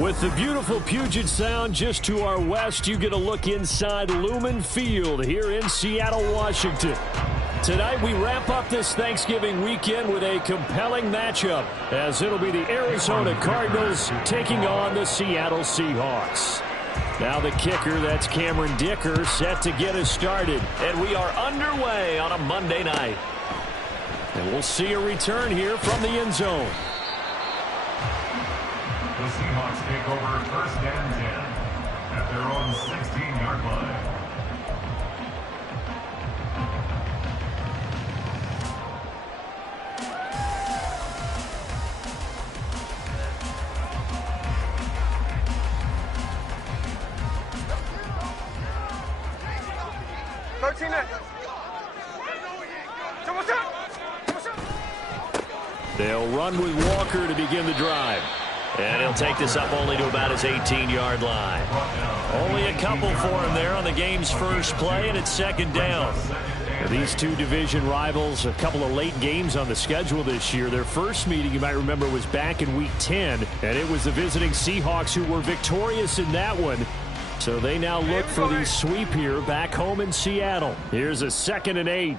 With the beautiful Puget Sound just to our west, you get a look inside Lumen Field here in Seattle, Washington. Tonight we wrap up this Thanksgiving weekend with a compelling matchup, as it'll be the Arizona Cardinals taking on the Seattle Seahawks. Now the kicker, that's Cameron Dicker, set to get us started. And we are underway on a Monday night. And we'll see a return here from the end zone. The Seahawks take over first and 10 at their own 16-yard line. They'll run with Walker to begin the drive. And he'll take this up only to about his 18-yard line. Only a couple for him there on the game's first play, and it's second down. These two division rivals, a couple of late games on the schedule this year. Their first meeting, you might remember, was back in Week 10, and it was the visiting Seahawks who were victorious in that one. So they now look for the sweep here back home in Seattle. Here's a 2nd and 8.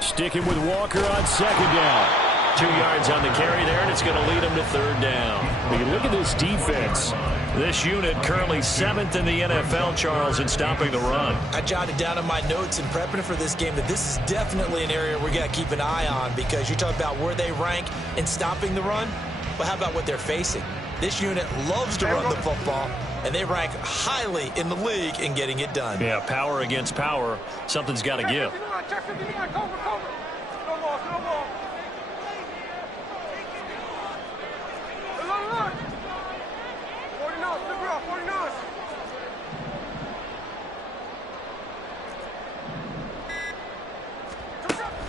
Sticking with Walker on second down. 2 yards on the carry there, and it's going to lead them to third down. When you look at this defense, this unit currently 7th in the NFL, Charles, in stopping the run. I jotted down in my notes in prepping for this game that this is definitely an area we're going to keep an eye on, because you're talking about where they rank in stopping the run. But how about what they're facing? This unit loves to run the football, and they rank highly in the league in getting it done. Yeah, power against power. Something's got to give.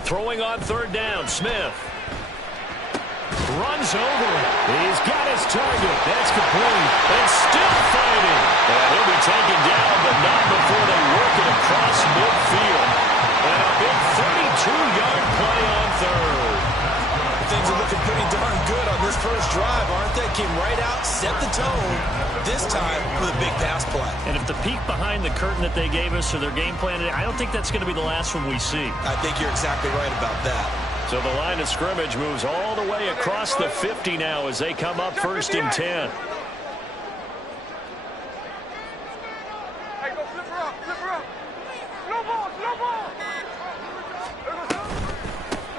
Throwing on third down, Smith. Runs over it. He's got his target. That's complete. And still fighting. And he'll be taken down, but not before they work it across midfield. And a big 32-yard play on third. Things are looking pretty darn good on this first drive, aren't they? Came right out, set the tone, this time with a big pass play. And if the peek behind the curtain that they gave us or their game plan, I don't think that's going to be the last one we see. I think you're exactly right about that. So the line of scrimmage moves all the way across the 50 now as they come up first and 10.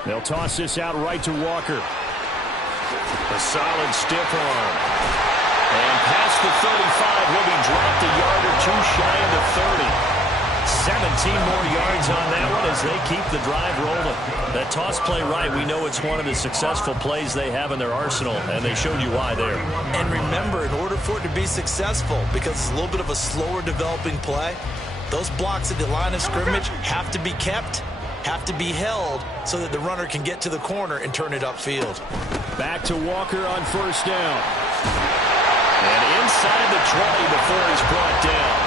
They'll toss this out right to Walker. A solid stiff arm. And past the 35, will be dropped a yard or two shy of the 30. 17 more yards on that one as they keep the drive rolling. That toss play right, we know it's one of the successful plays they have in their arsenal, and they showed you why there. And remember, in order for it to be successful, because it's a little bit of a slower developing play, those blocks at the line of scrimmage have to be kept, have to be held, so that the runner can get to the corner and turn it upfield. Back to Walker on first down. And inside the 20 before he's brought down.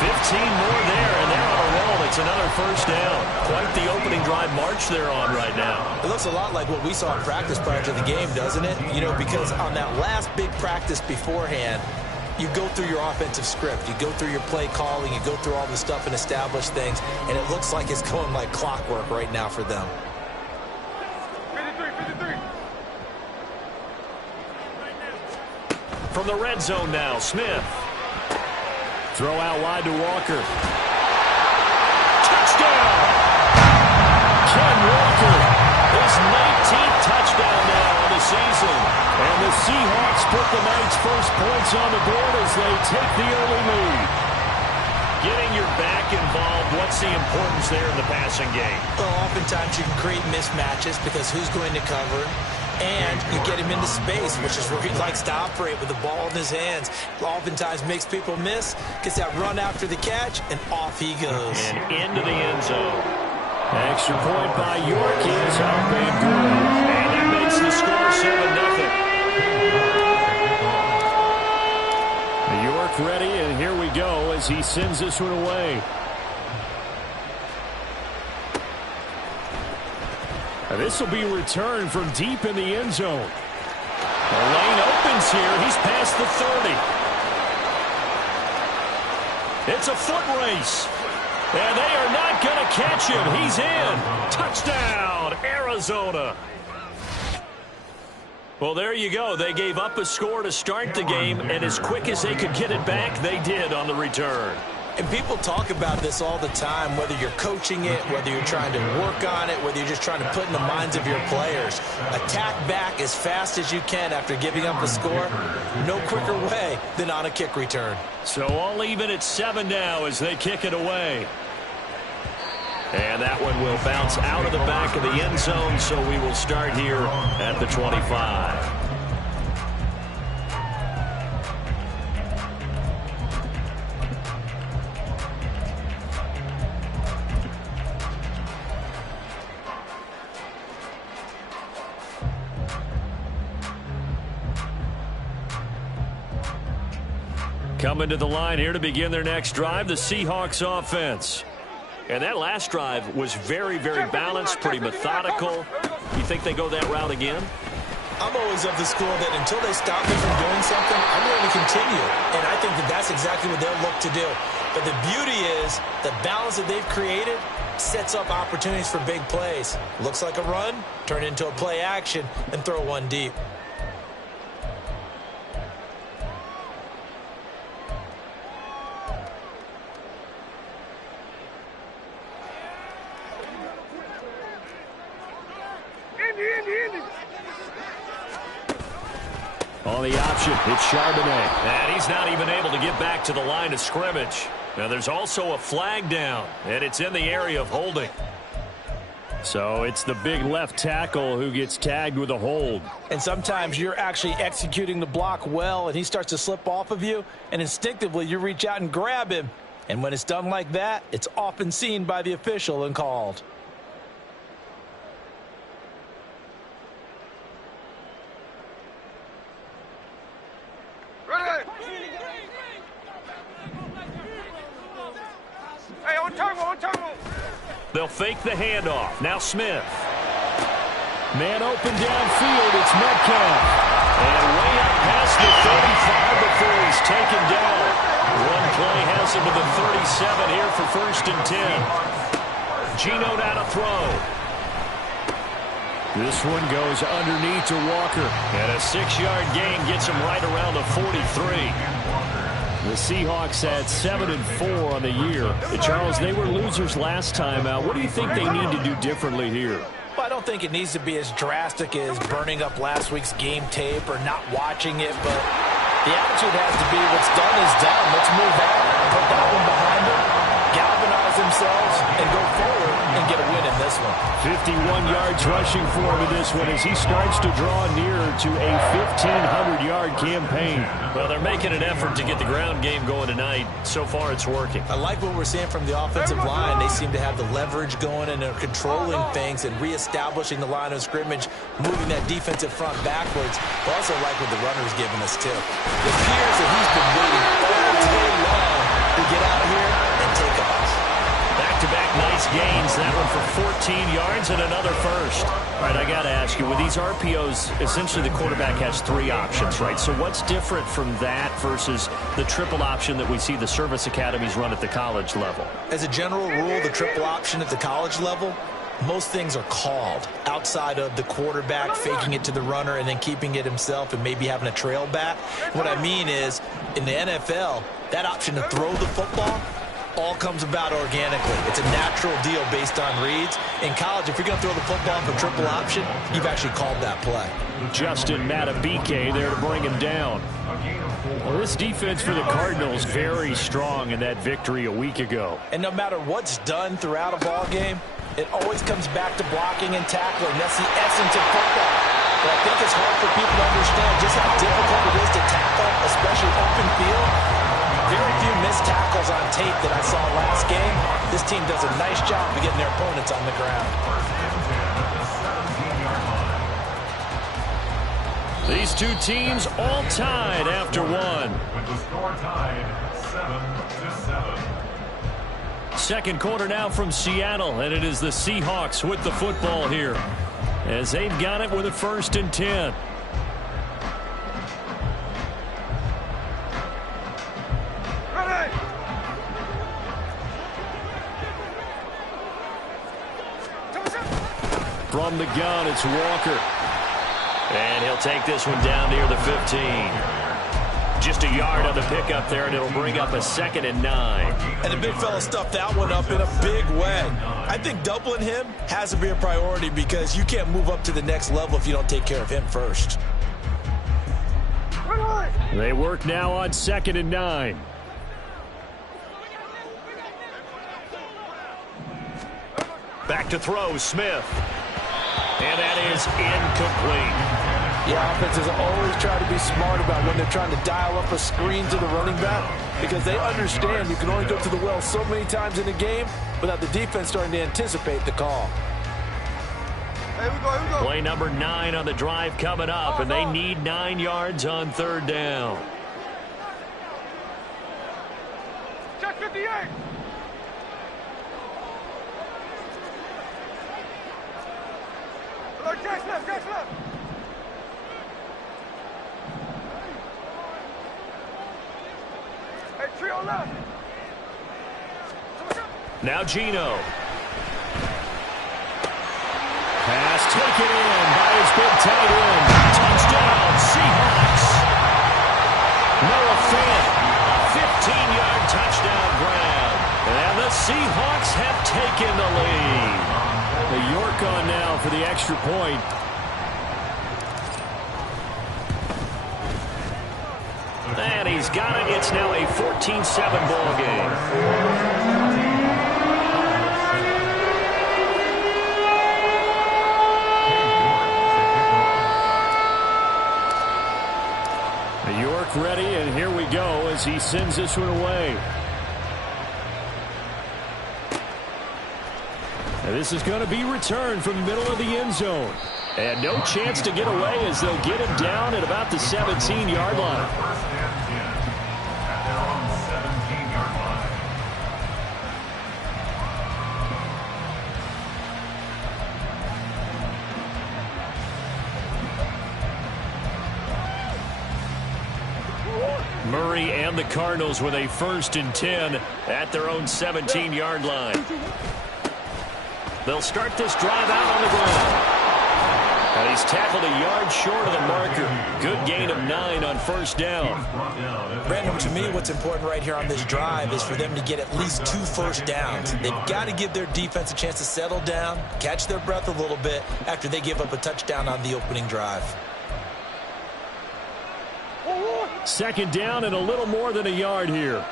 15 more there, and they're on a roll. It's another first down. Quite the opening drive march they're on right now. It looks a lot like what we saw in practice prior to the game, doesn't it? You know, because on that last big practice beforehand, you go through your offensive script. You go through your play calling. You go through all the stuff and establish things, and it looks like it's going like clockwork right now for them. 53. From the red zone now, Smith. Throw out wide to Walker. Touchdown! Ken Walker, his 19th touchdown now of the season. And the Seahawks put the night's first points on the board as they take the early lead. Getting your back involved, what's the importance there in the passing game? Well, oftentimes you can create mismatches because who's going to cover? And you get him into space, which is where he likes to operate with the ball in his hands. Oftentimes makes people miss, gets that run after the catch, and off he goes. And into the end zone. Extra point by York is up and good. And that makes the score 7-0. York ready, and here we go as he sends this one away. This will be returned from deep in the end zone. The lane distance here. He's past the 30. It's a foot race. And they are not going to catch him. He's in. Touchdown, Arizona. Well, there you go. They gave up a score to start the game, and as quick as they could get it back, they did on the return. And people talk about this all the time, whether you're coaching it, whether you're trying to work on it, whether you're just trying to put in the minds of your players. Attack back as fast as you can after giving up a score. No quicker way than on a kick return. So all even at 7 now as they kick it away. And that one will bounce out of the back of the end zone, so we will start here at the 25. Coming to the line here to begin their next drive, the Seahawks offense. And that last drive was very, very balanced, pretty methodical. You think they go that route again? I'm always of the school that until they stop me from doing something, I'm going to continue. And I think that that's exactly what they'll look to do. But the beauty is the balance that they've created sets up opportunities for big plays. Looks like a run, turn into a play action, and throw one deep. On the option, it's Charbonnet. And he's not even able to get back to the line of scrimmage. Now there's also a flag down, and it's in the area of holding. So it's the big left tackle who gets tagged with a hold. And sometimes you're actually executing the block well, and he starts to slip off of you, and instinctively you reach out and grab him. And when it's done like that, it's often seen by the official and called. They'll fake the handoff. Now Smith. Man open downfield. It's Metcalf. And way up past the 35 before he's taken down. One play has him to the 37 here for 1st and 10. Geno now to throw. This one goes underneath to Walker. And a 6-yard gain gets him right around the 43. The Seahawks had 7-4 on the year. Charles, they were losers last time out. What do you think they need to do differently here? Well, I don't think it needs to be as drastic as burning up last week's game tape or not watching it, but the attitude has to be what's done is done. Let's move on, put that one behind them, galvanize themselves, and go forward and get a win in this one. 51 yards rushing for him in this one as he starts to draw nearer to a 1,500-yard campaign. Well, they're making an effort to get the ground game going tonight. So far, it's working. I like what we're seeing from the offensive line. They seem to have the leverage going, and they're controlling things and reestablishing the line of scrimmage, moving that defensive front backwards. But also like what the runner's giving us, too. It appears that he's been waiting all day long to get out here and take off. Back-to-back nice gains. That one for 14 yards and another first. All right, I got to ask you, with these RPOs, essentially the quarterback has 3 options, right? So what's different from that versus the triple option that we see the service academies run at the college level? As a general rule, the triple option at the college level, most things are called outside of the quarterback faking it to the runner and then keeping it himself and maybe having a trail back. What I mean is, in the NFL, that option to throw the football all comes about organically. It's a natural deal based on reads. In college, if you're going to throw the football for triple option, you've actually called that play. Justin Matabike there to bring him down. Well, this defense for the Cardinals very strong in that victory a week ago. And no matter what's done throughout a ball game, it always comes back to blocking and tackling. That's the essence of football. But I think it's hard for people to understand just how difficult it is to tackle, especially open field. Very few missed tackles on tape that I saw last game. This team does a nice job of getting their opponents on the ground. These two teams all tied after one. With the score tied 7-7. Second quarter now from Seattle, and it is the Seahawks with the football here as they've got it with a 1st and 10. From the gun, it's Walker. And he'll take this one down near the 15. Just a yard on the pickup there, and it'll bring up a 2nd and 9. And the big fella stuffed that one up in a big way. I think doubling him has to be a priority because you can't move up to the next level if you don't take care of him first. They work now on 2nd and 9. Back to throw, Smith. And that is incomplete. Yeah, offenses always try to be smart about when they're trying to dial up a screen to the running back because they understand you can only go to the well so many times in a game without the defense starting to anticipate the call. Here we go. Play number 9 on the drive coming up, and they need 9 yards on 3rd down. Check 58. Jack's left. Hey, trio left. Now Gino. Pass taken in by his big tight end. Touchdown, Seahawks. Noah Fant, 15-yard touchdown grab. And the Seahawks have taken the lead. The York on now for the extra point. And he's got it. It's now a 14-7 ball game. York ready, and here we go as he sends this one away. And this is going to be returned from the middle of the end zone. And no chance to get away as they'll get him down at about the 17-yard line. First and 10 at their own 17-yard line. Murray and the Cardinals with a 1st and 10 at their own 17-yard line. They'll start this drive out on the ground. And he's tackled a yard short of the marker. Good gain of 9 on 1st down. Brandon, to me, what's important right here on this drive is for them to get at least 2 first downs. They've got to give their defense a chance to settle down, catch their breath a little bit after they give up a touchdown on the opening drive. 2nd down and a little more than a yard here.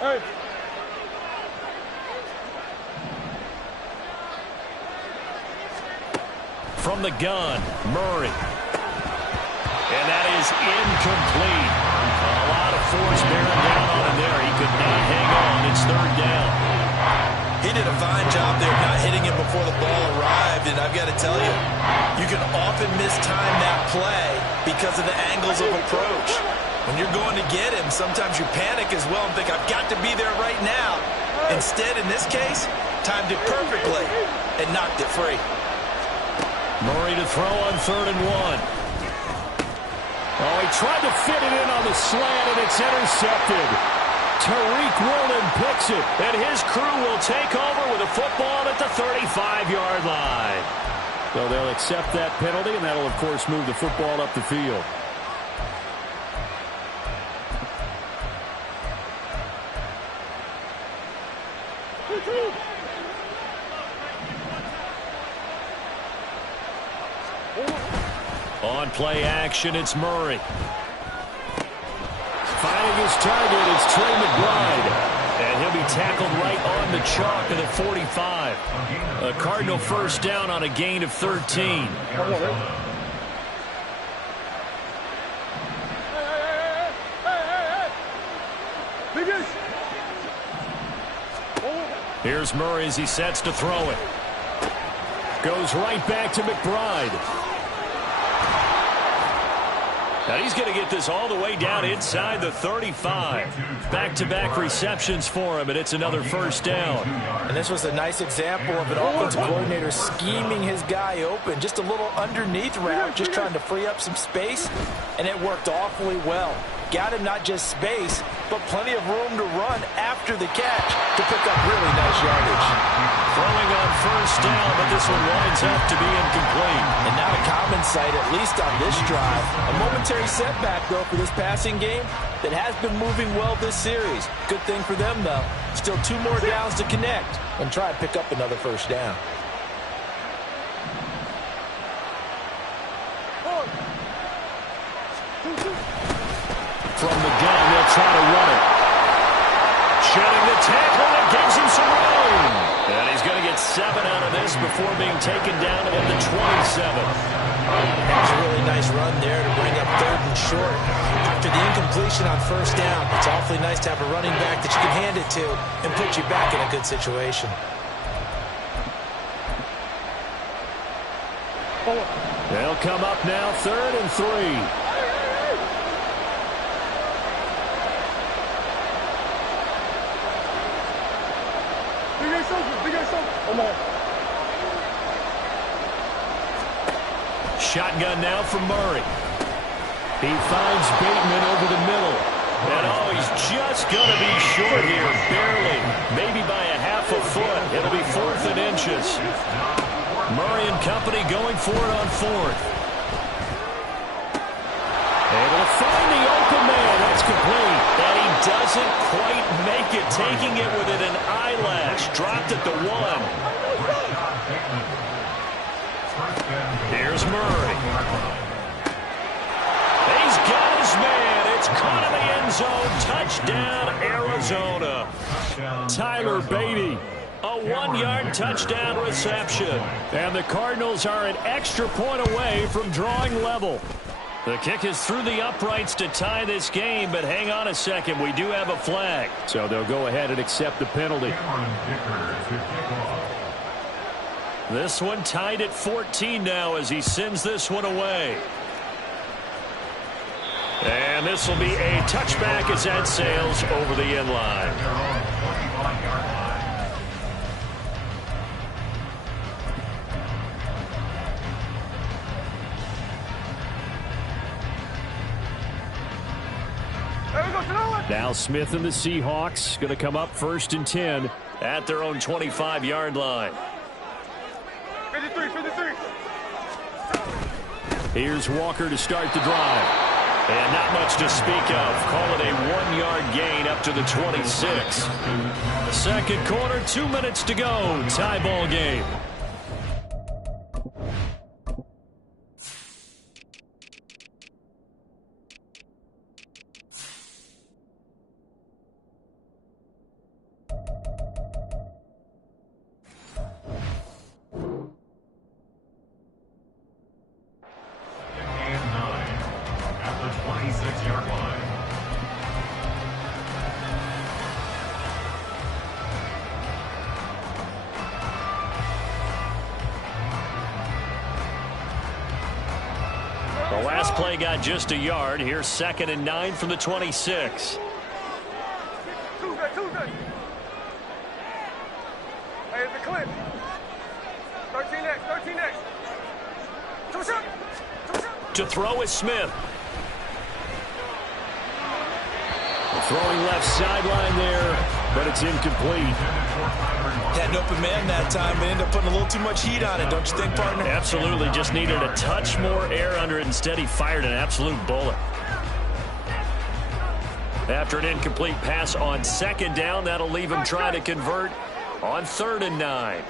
Hey. From the gun, Murray. And that is incomplete. A lot of force bearing down on him there. He could not hang on. It's 3rd down. He did a fine job there not hitting him before the ball arrived, and I've got to tell you, you can often mistime that play because of the angles of approach. When you're going to get him, sometimes you panic as well and think, I've got to be there right now. Instead, in this case, timed it perfectly and knocked it free. Murray to throw on 3rd and 1. Oh, he tried to fit it in on the slant, and it's intercepted. Tariq Woolen picks it, and his crew will take over with a football at the 35-yard line. So they'll accept that penalty, and that'll, of course, move the football up the field. On play action, it's Murray. Finding his target is Trey McBride. And he'll be tackled right on the chalk of the 45. A Cardinal 1st down on a gain of 13. Here's Murray as he sets to throw it. Goes right back to McBride. Now he's going to get this all the way down inside the 35. Back-to-back receptions for him, and it's another 1st down. And this was a nice example of an offensive coordinator scheming his guy open. Just a little underneath route, just trying to free up some space, and it worked awfully well. Got him not just space, but plenty of room to run. run after the catch to pick up really nice yardage. Throwing on first down, but this one winds up to be incomplete. And not a common sight, at least on this drive. A momentary setback, though, for this passing game that has been moving well this series. Good thing for them, though. Still 2 more downs to connect and try and pick up another first down. From the gun, they'll try to run it. Shedding the tackle that gives him some room. And he's going to get 7 out of this before being taken down at the 27. That's a really nice run there to bring up 3rd and short. After the incompletion on first down, it's awfully nice to have a running back that you can hand it to and put you back in a good situation. They'll come up now 3rd and 3. Shotgun now from Murray. He finds Bateman over the middle. And oh, he's just going to be short here, barely. Maybe by a half a foot. It'll be 4th and inches. Murray and company going for it on 4th. Able to find the open man. That's complete. And he doesn't quite make it. Taking it with an eyelash. Dropped at the 1. Here's Murray. He's got his man. It's caught in the end zone. Touchdown, Arizona. Tyler Beatty. A 1-yard touchdown reception. And the Cardinals are an extra point away from drawing level. The kick is through the uprights to tie this game, but hang on a second. We do have a flag. So they'll go ahead and accept the penalty. This one tied at 14 now as he sends this one away. And this will be a touchback as that sails over the end line. Now Smith and the Seahawks going to come up 1st and 10 at their own 25-yard line. 53. Here's Walker to start the drive. And not much to speak of. Call it a 1-yard gain up to the 26. Second quarter, 2 minutes to go. Tie ball game. The last play got just a yard. Here's 2nd and 9 from the 26. Tuesday. Hey, it's a clip. 13X. To throw is Smith. Throwing left sideline there, but it's incomplete. Had an open man that time, but ended up putting a little too much heat on it, don't you think, partner? Absolutely. Just needed a touch more air under it. Instead, he fired an absolute bullet. After an incomplete pass on 2nd down, that'll leave him trying to convert on 3rd and 9.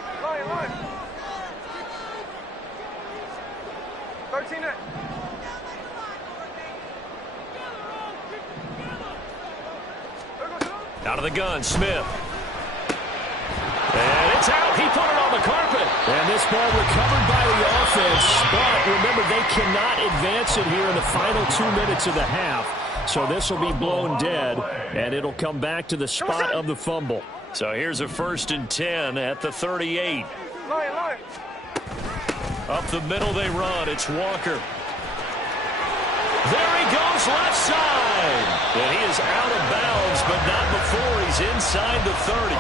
13X. Out of the gun, Smith. And it's out. He put it on the carpet. And this ball recovered by the offense. But remember, they cannot advance it here in the final 2 minutes of the half. So this will be blown dead, and it'll come back to the spot of the fumble. So here's a 1st and 10 at the 38. Up the middle they run. It's Walker. There he goes, left side. And he is out of bounds, but not before he's inside the 30.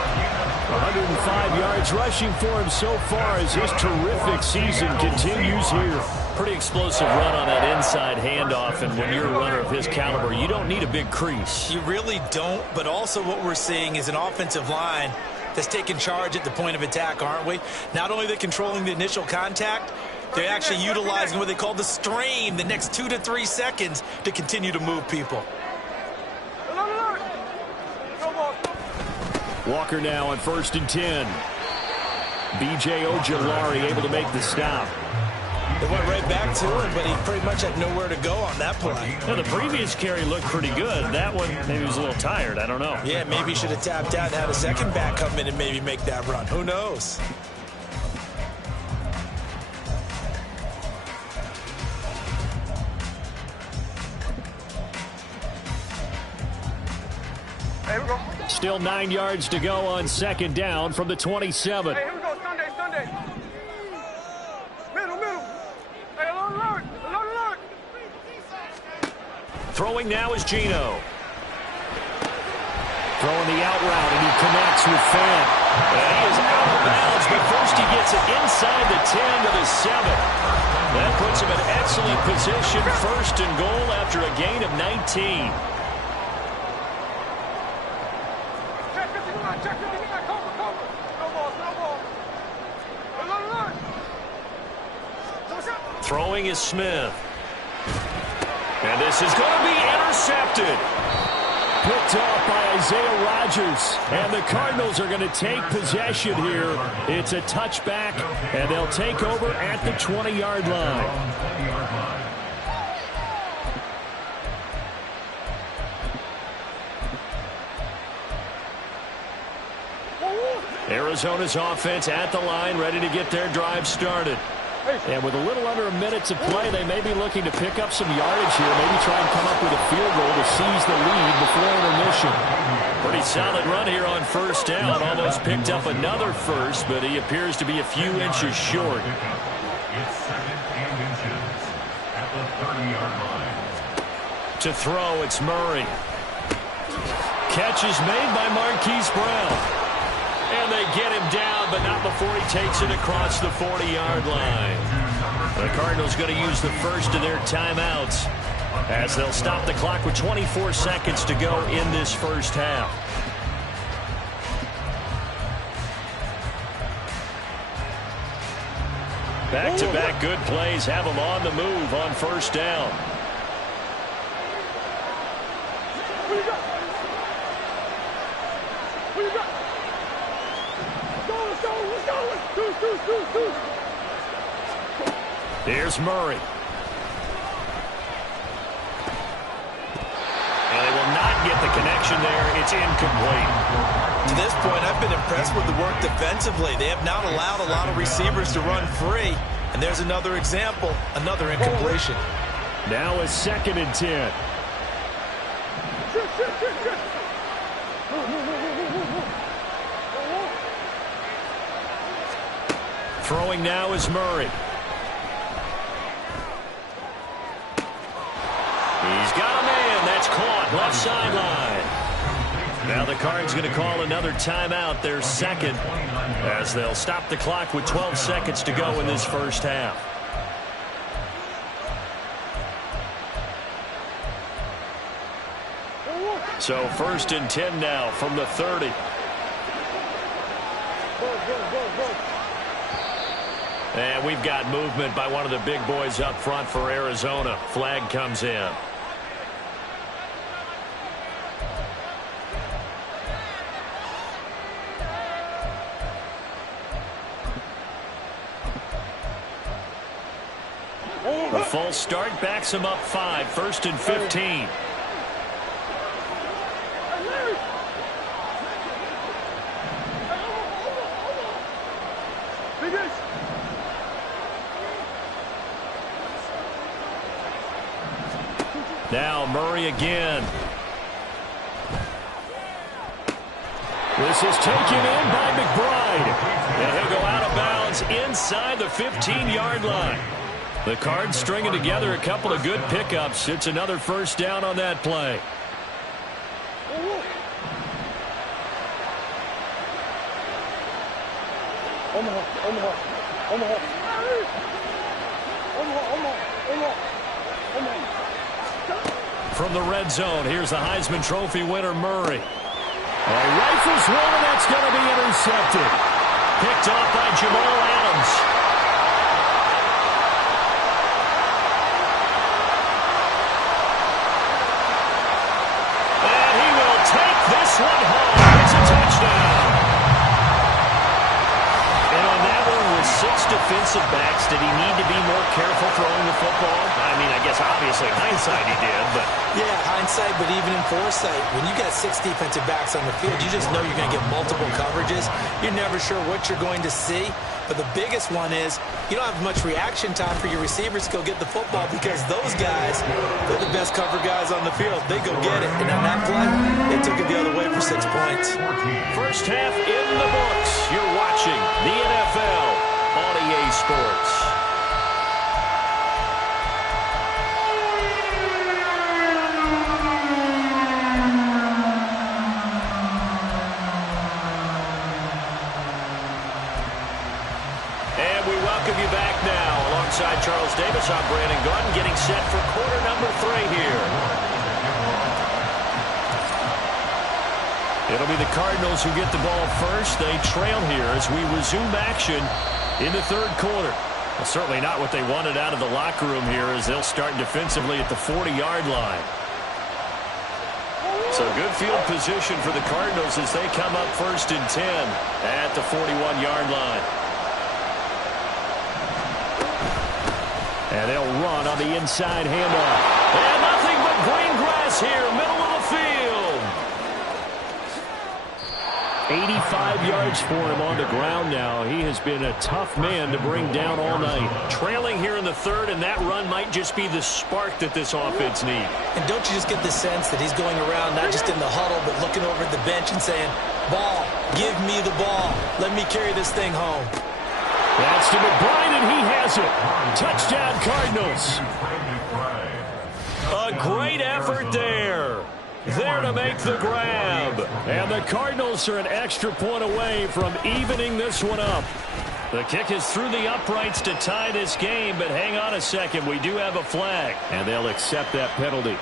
105 yards rushing for him so far as his terrific season continues here. Pretty explosive run on that inside handoff, and when you're a runner of his caliber, you don't need a big crease. You really don't, but also what we're seeing is an offensive line that's taking charge at the point of attack, aren't we? Not only are they controlling the initial contact, they're actually utilizing what they call the strain, the next 2 to 3 seconds, to continue to move people. Walker now on 1st and 10. B.J. Ojulari able to make the stop. They went right back to him, but he pretty much had nowhere to go on that play. Now, the previous carry looked pretty good. That one, maybe he was a little tired. I don't know. Yeah, maybe he should have tapped out and had a second back come in and maybe make that run. Who knows? Hey, here we go. Still 9 yards to go on 2nd down from the 27. Hey, here we go. Sunday. Middle. Hey, alert. Throwing now is Geno. Throwing the out route, and he connects with Fant. And he is out of bounds, but first he gets it inside the 10 to the 7. That puts him in excellent position, 1st and goal after a gain of 19. Check 59. Cover. No ball. Alert. Throwing is Smith. And this is going to be intercepted. Picked off by Isaiah Rodgers. And the Cardinals are going to take possession here. It's a touchback, and they'll take over at the 20-yard line. Arizona's offense at the line, ready to get their drive started. And with a little under a minute to play, they may be looking to pick up some yardage here, maybe try and come up with a field goal to seize the lead before intermission. Pretty solid run here on 1st down. Almost picked up another first, but he appears to be a few inches short. It's 2nd and inches at the 30-yard line. To throw, it's Murray. Catch is made by Marquise Brown. And they get him down, but not before he takes it across the 40-yard line. The Cardinals going to use the first of their timeouts as they'll stop the clock with 24 seconds to go in this first half. Back-to-back good plays have them on the move on 1st down. Here's Murray. And they will not get the connection there. It's incomplete. To this point, I've been impressed with the work defensively. They have not allowed a lot of receivers to run free. And there's another example, another incompletion. Now is 2nd and 10. Throwing now is Murray. He's got a man. That's caught. Left sideline. Now the Cards going to call another timeout, their 2nd, as they'll stop the clock with 12 seconds to go in this first half. So 1st and 10 now from the 30. And we've got movement by one of the big boys up front for Arizona. Flag comes in. A false start backs him up 5. 1st and 15. Now Murray again. This is taken in by McBride. And he'll go out of bounds inside the 15-yard line. The Cards stringing together a couple of good pickups. It's another first down on that play. From the red zone, here's the Heisman Trophy winner, Murray. Rifles one, and that's going to be intercepted. Picked off by Jamal Adams. And he will take this one home. It's a touchdown. And on that one, with 6 defensive backs, did he need to be more careful throwing the football? I mean, I guess obviously hindsight he did, but... Yeah, hindsight, but even in foresight, when you got 6 defensive backs on the field, you just know you're going to get multiple coverages. You're never sure what you're going to see. But the biggest one is you don't have much reaction time for your receivers to go get the football because those guys, they're the best cover guys on the field. They go get it. And on that play, they took it the other way for 6 points. First half in the books. You're watching the NFL on EA Sports. Alongside Charles Davis, I'm Brandon Gordon, getting set for quarter number 3 here. It'll be the Cardinals who get the ball first. They trail here as we resume action in the third quarter. Well, certainly not what they wanted out of the locker room here as they'll start defensively at the 40-yard line. So good field position for the Cardinals as they come up 1st and 10 at the 41-yard line. And they'll run on the inside handoff. And nothing but green grass here, middle of the field. 85 yards for him on the ground now. He has been a tough man to bring down all night. Trailing here in the third, and that run might just be the spark that this offense needs. And don't you just get the sense that he's going around, not just in the huddle, but looking over at the bench and saying, ball, give me the ball. Let me carry this thing home. That's to McBride, and he has it. Touchdown, Cardinals. A great effort there. There to make the grab. And the Cardinals are an extra point away from evening this one up. The kick is through the uprights to tie this game, but hang on a second. We do have a flag, and they'll accept that penalty.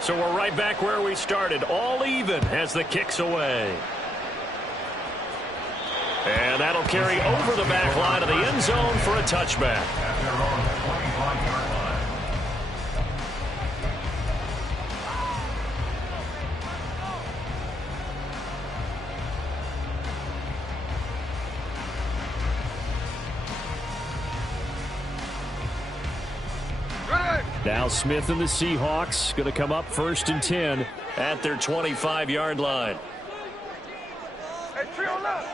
So we're right back where we started. All even as the kick's away. And that'll carry over the back line of the end zone for a touchback. At their own 25-yard line. Now Smith and the Seahawks going to come up 1st and 10 at their 25-yard line. Hey, trio left.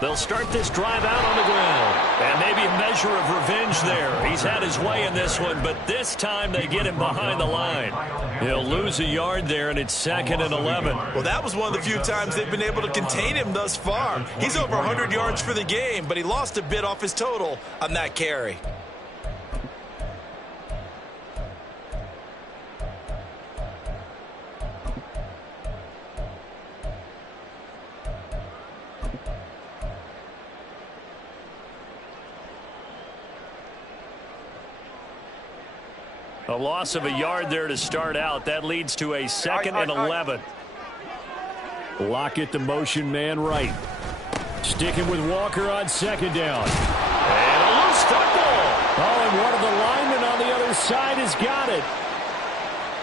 They'll start this drive out on the ground. And maybe a measure of revenge there. He's had his way in this one, but this time they get him behind the line. He'll lose a yard there, and it's 2nd and 11. Well, that was one of the few times they've been able to contain him thus far. He's over 100 yards for the game, but he lost a bit off his total on that carry. A loss of a yard there to start out. That leads to a 2nd and 11. Lockett, the motion man right. Sticking with Walker on 2nd down. And a loose football. Oh, and one of the linemen on the other side has got it.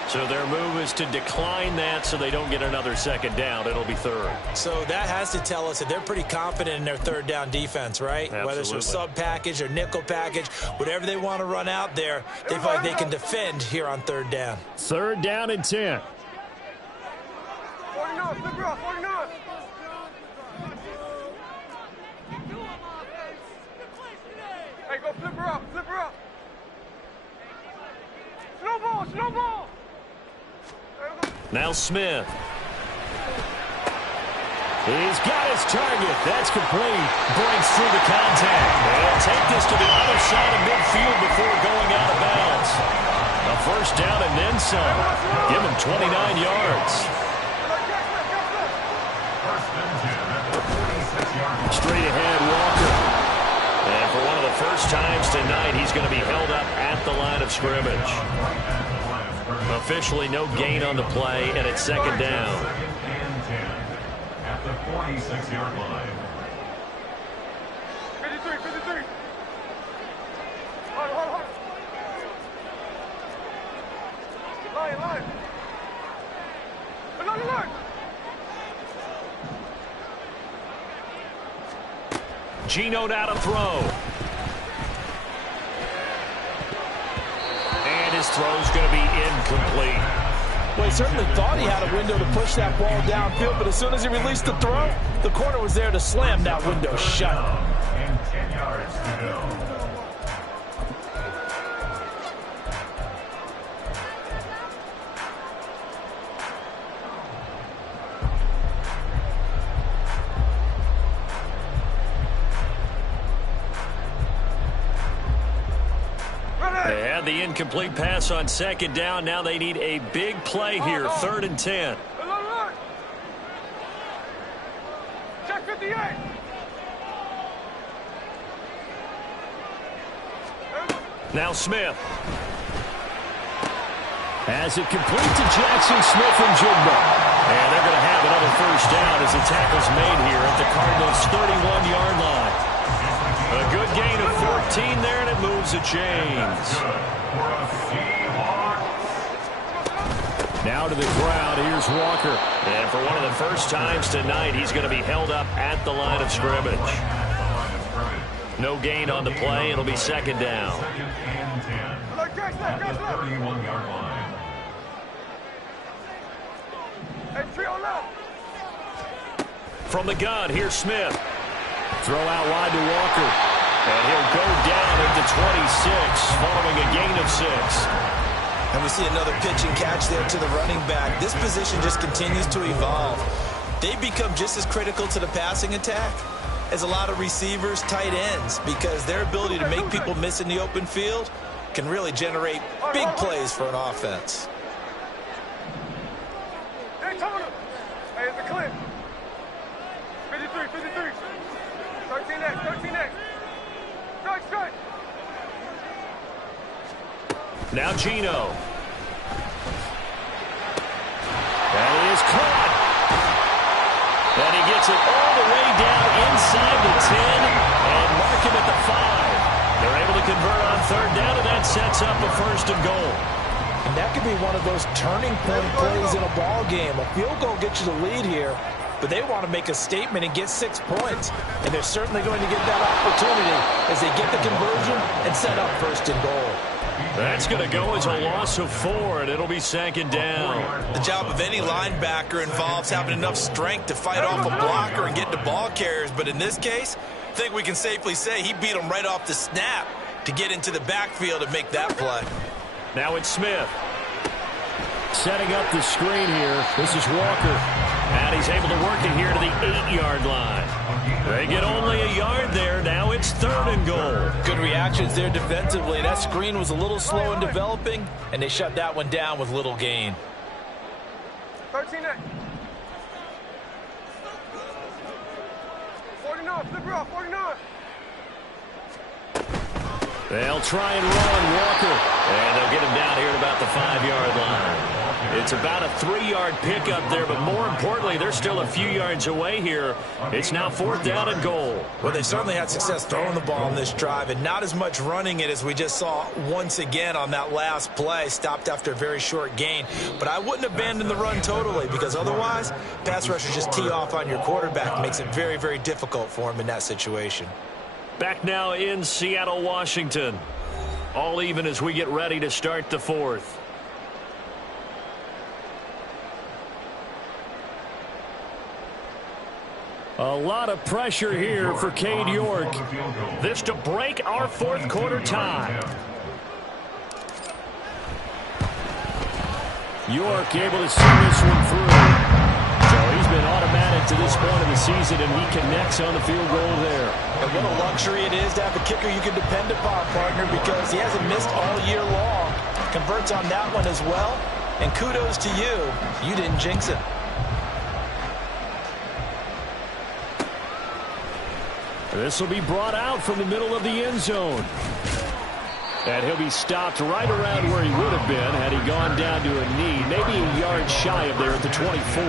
So their move is to decline that so they don't get another 2nd down. It'll be 3rd. So that has to tell us that they're pretty confident in their 3rd down defense, right? Absolutely. Whether it's a sub package or nickel package, whatever they want to run out there, they feel like they can defend here on 3rd down. 3rd down and 10. 49, flip her off, 49. Hey, go flip her off, flip her off. Slow ball, slow ball. Now Smith. He's got his target. That's complete. Breaks through the contact. They'll take this to the other side of midfield before going out of bounds. A 1st down and then some. Give him 29 yards. Straight ahead, Walker. And for one of the first times tonight, he's going to be held up at the line of scrimmage. Officially no gain on the play, and it's second down. At the 46-yard line. 53, 53. Hold. Line. Line. Geno now to throw. And his throw's going to be incomplete. Well, he certainly thought he had a window to push that ball downfield, but as soon as he released the throw, the corner was there to slam that window shut. And 10 yards to go. They had the incomplete pass on second down. Now they need a big play here, 3rd and 10. Check 58. Now Smith. As it complete to Jackson Smith and Jigba. And they're going to have another first down as the tackle's made here at the Cardinals' 31-yard line. A good gain of 14 there, and it moves the chains. Now to the crowd, here's Walker. And for one of the first times tonight, he's going to be held up at the line of scrimmage. No gain on the play. It'll be second down. At the 31-yard line. Hey, trio left. From the gun, here's Smith. Throw out wide to Walker. And he'll go down at the 26, following a gain of 6. And we see another pitch and catch there to the running back. This position just continues to evolve. They've become just as critical to the passing attack as a lot of receivers, tight ends, because their ability to make people miss in the open field can really generate big plays for an offense. Hey, Tony. Hey, it's a clip. 53. 13X. Strike. Now Geno. And he is caught. And he gets it all the way down inside the 10 and mark him at the 5. They're able to convert on 3rd down, and that sets up a 1st and goal. And that could be one of those turning point plays in a ball game. A field goal gets you the lead here, but they want to make a statement and get 6 points. And they're certainly going to get that opportunity as they get the conversion and set up 1st and goal. That's going to go as a loss of 4, and it'll be 2nd down. The job of any linebacker involves having enough strength to fight off a blocker and get to ball carriers. But in this case, I think we can safely say he beat him right off the snap to get into the backfield and make that play. Now it's Smith. Setting up the screen here. This is Walker. And he's able to work it here to the 8-yard line. They get only a yard there. Now it's 3rd and goal. Good reactions there defensively. That screen was a little slow in developing, and they shut that one down with little gain. 13X. 49. Flip her off. 49. They'll try and run Walker. And they'll get him down here at about the 5-yard line. It's about a 3-yard pickup there, but more importantly, they're still a few yards away here. It's now 4th down and goal. Well, they certainly had success throwing the ball on this drive, and not as much running it as we just saw once again on that last play. Stopped after a very short gain. But I wouldn't abandon the run totally, because otherwise, pass rushers just tee off on your quarterback. Makes it very, very difficult for him in that situation. Back now in Seattle, Washington. All even as we get ready to start the 4th. A lot of pressure here for Cade York. This to break our 4th quarter tie. York able to see this one through. So he's been automatic to this point of the season, and he connects on the field goal there. And what a luxury it is to have a kicker you can depend upon, partner, because he hasn't missed all year long. Converts on that one as well. And kudos to you. You didn't jinx it. This will be brought out from the middle of the end zone. And he'll be stopped right around where he would have been had he gone down to a knee, maybe a yard shy of there at the 24.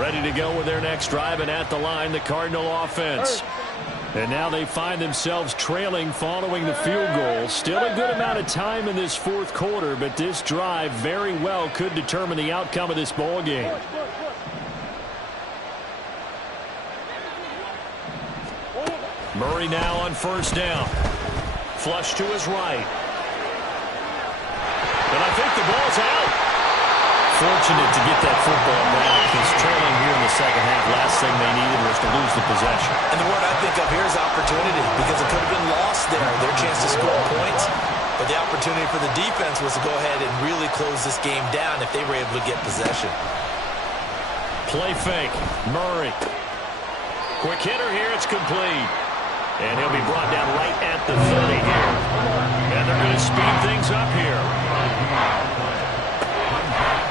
Ready to go with their next drive, and at the line, the Cardinal offense. And now they find themselves trailing following the field goal. Still a good amount of time in this fourth quarter, but this drive very well could determine the outcome of this ball game. Murray now on first down. Flush to his right. And I think the ball's out. Fortunate to get that football back, because trailing here in the second half, last thing they needed was to lose the possession. And the word I think of here is opportunity, because it could have been lost there, their chance to score points. But the opportunity for the defense was to go ahead and really close this game down if they were able to get possession. Play fake. Murray. Quick hitter here. It's complete. And he'll be brought down right at the 30 here. And they're going to speed things up here.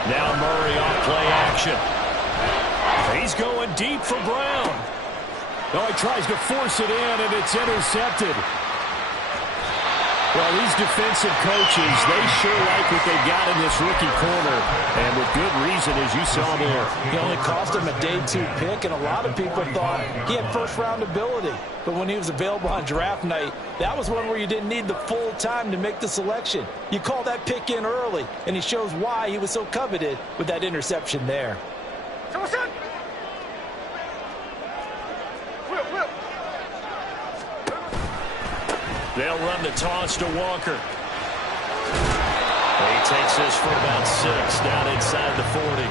Now Murray off play action. He's going deep for Brown. Oh, he tries to force it in, and it's intercepted. Well, these defensive coaches, they sure like what they got in this rookie corner, and with good reason, as you saw there. He only cost him a day 2 pick, and a lot of people thought he had first-round ability. But when he was available on draft night, that was one where you didn't need the full time to make the selection. You call that pick in early, and he shows why he was so coveted with that interception there. They'll run the toss to Walker. He takes this for about 6 down inside the 40.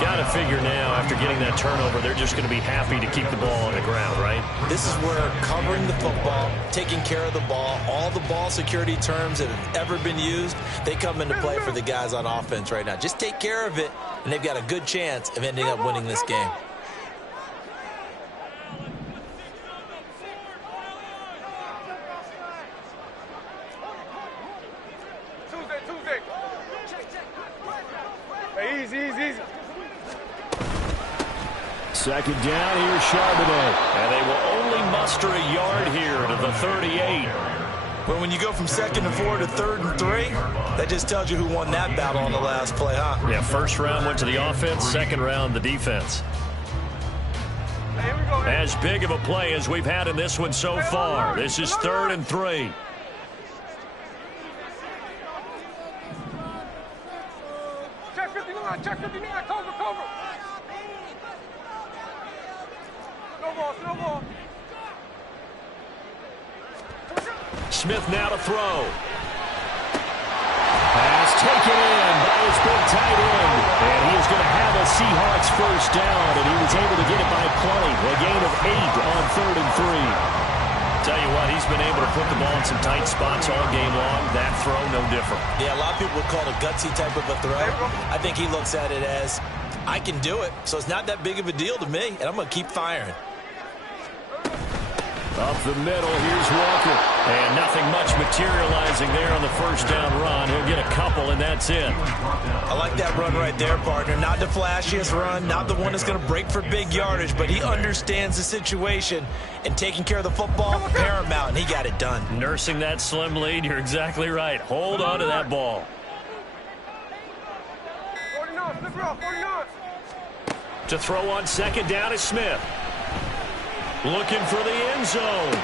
Got to figure now, after getting that turnover, they're just going to be happy to keep the ball on the ground, right? This is where covering the football, taking care of the ball, all the ball security terms that have ever been used, they come into play for the guys on offense right now. Just take care of it, and they've got a good chance of ending up winning this game. Second down, here's Charbonnet. And they will only muster a yard here to the 38. Well, when you go from 2nd and 4 to 3rd and 3, that just tells you who won that battle on the last play, huh? Yeah, first round went to the offense, second round the defense. As big of a play as we've had in this one so far. This is 3rd and 3. Check 59, check 59, cover, cover. No ball. Smith now to throw. Pass taken in by his big tight end. And he is going to have a Seahawks first down, and he was able to get it by plenty. A gain of 8 on 3rd and 3. Tell you what, he's been able to put the ball in some tight spots all game long. That throw, no different. Yeah, a lot of people would call it a gutsy type of a throw. I think he looks at it as, I can do it, so it's not that big of a deal to me, and I'm going to keep firing. Up the middle, here's Walker. And nothing much materializing there on the first down run. He'll get a couple, and that's it. I like that run right there, partner. Not the flashiest run, not the one that's going to break for big yardage, but he understands the situation, and taking care of the football, paramount, and he got it done. Nursing that slim lead, you're exactly right. Hold on to that ball. 49, flip it off, 49. To throw on second down is Smith. Looking for the end zone.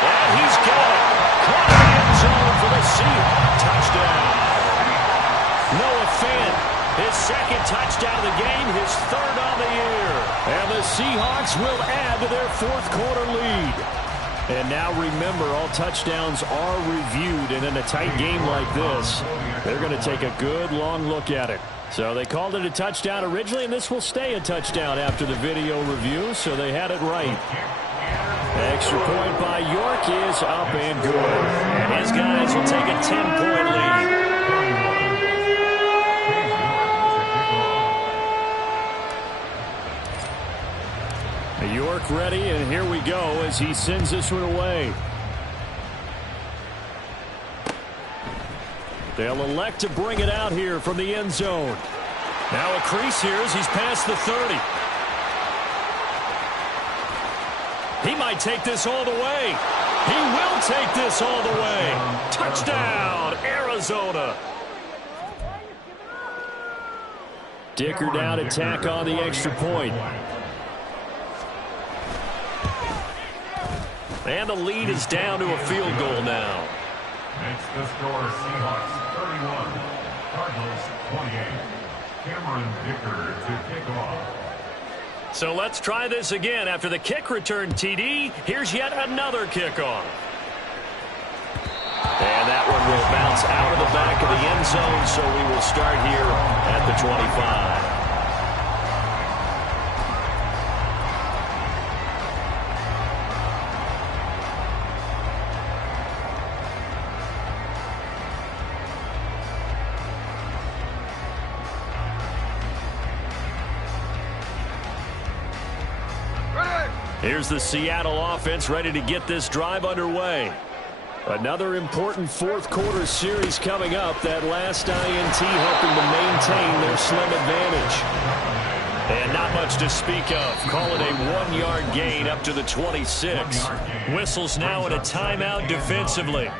And he's got it. Caught in the end zone for the Seahawks touchdown. Noah Fant, his second touchdown of the game, his 3rd on the year. And the Seahawks will add to their 4th quarter lead. And now remember, all touchdowns are reviewed, and in a tight game like this, they're going to take a good long look at it. So they called it a touchdown originally, and this will stay a touchdown after the video review, so they had it right. Extra point by York is up and good. And his guys will take a 10-point lead. York ready, and here we go as he sends this one away. They'll elect to bring it out here from the end zone. Now a crease here as he's past the 30. He might take this all the way. He will take this all the way. Touchdown, Arizona. Dicker down to tack on the extra point. And the lead is down to a field goal now. Makes the score Seahawks 31, Cardinals 28. Cameron Dicker to kick off. So let's try this again. After the kick return TD, here's yet another kickoff. And that one will bounce out of the back of the end zone, so we will start here at the 25. Here's the Seattle offense ready to get this drive underway. Another important fourth quarter series coming up. That last INT helping to maintain their slim advantage. And not much to speak of. Call it a 1-yard gain up to the 26. Whistles now in a timeout defensively.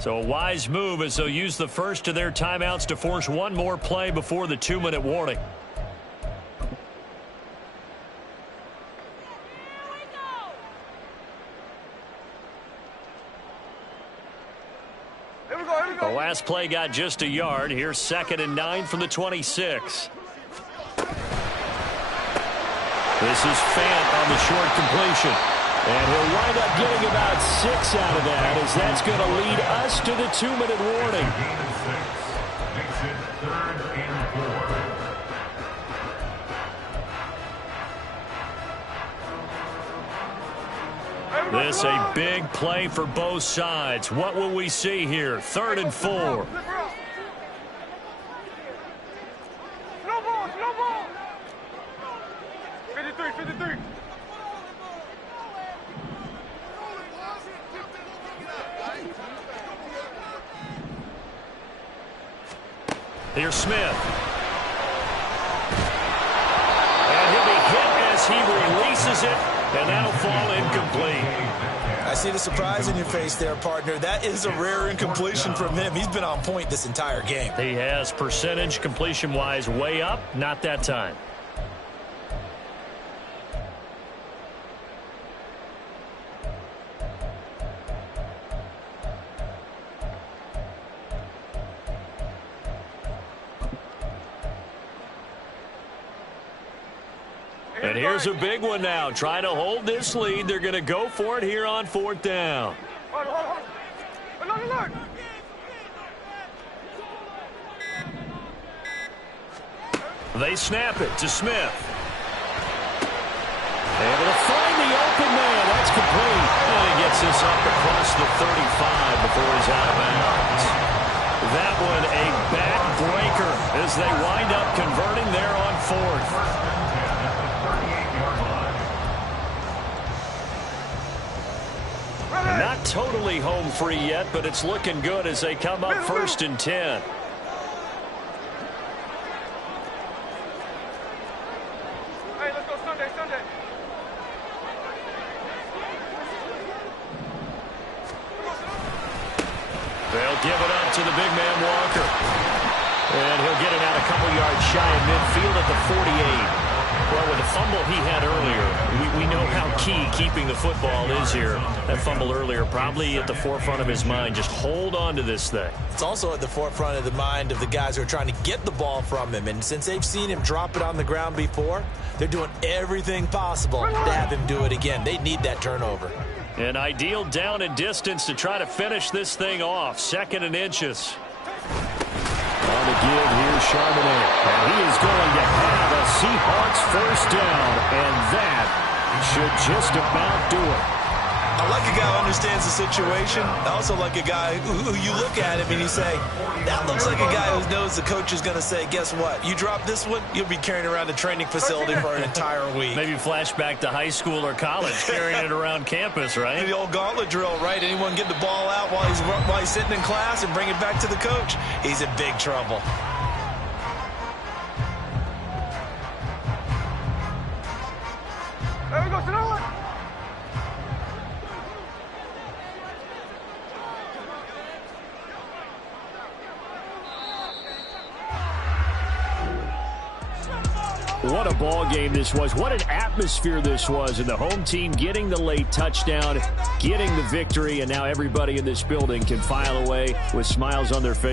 So a wise move as they'll use the first of their timeouts to force one more play before the 2-minute warning. The last play got just a yard. Here's 2nd and 9 from the 26. This is Fant on the short completion. And he'll wind up getting about 6 out of that, as that's going to lead us to the 2-minute warning. Makes it 3rd and 4. This a big play for both sides. What will we see here? 3rd and 4. Slow ball, slow ball. 53, 53. Here's Smith. And he'll be hit as he releases it, and that'll fall incomplete. I see the surprise in your face there, partner. That is a rare incompletion from him. He's been on point this entire game. He has percentage completion-wise way up, not that time. And here's a big one now. Trying to hold this lead. They're going to go for it here on 4th down. Hold. Alert. They snap it to Smith. Able to find the open man. That's complete. And he gets this up across the 35 before he's out of bounds. That one a backbreaker as they wind up converting there on 4th. Not totally home free yet, but it's looking good as they come up 1st and 10. Hey, let's go Sunday. They'll give it up to the big man Walker. And he'll get it out a couple yards shy of midfield at the 48. Well, with the fumble he had earlier, we know how key keeping the football is here. That fumble earlier probably at the forefront of his mind. Just hold on to this thing. It's also at the forefront of the mind of the guys who are trying to get the ball from him. And since they've seen him drop it on the ground before, they're doing everything possible to have him do it again. They need that turnover. An ideal down and distance to try to finish this thing off. 2nd and inches. On the give, here's Charbonnet. And he is going to have a Seahawks 1st down. And that should just about do it. I like a guy who understands the situation. I also like a guy who you look at him and you say, that looks like a guy who knows the coach is going to say, guess what? You drop this one, you'll be carrying around a training facility for an entire week. Maybe flashback to high school or college, carrying it around campus, right? The old gauntlet drill, right? Anyone get the ball out while he's sitting in class and bring it back to the coach? He's in big trouble. There we go, sit on. What a ball game this was. What an atmosphere this was. And the home team getting the late touchdown, getting the victory, and now everybody in this building can file away with smiles on their face.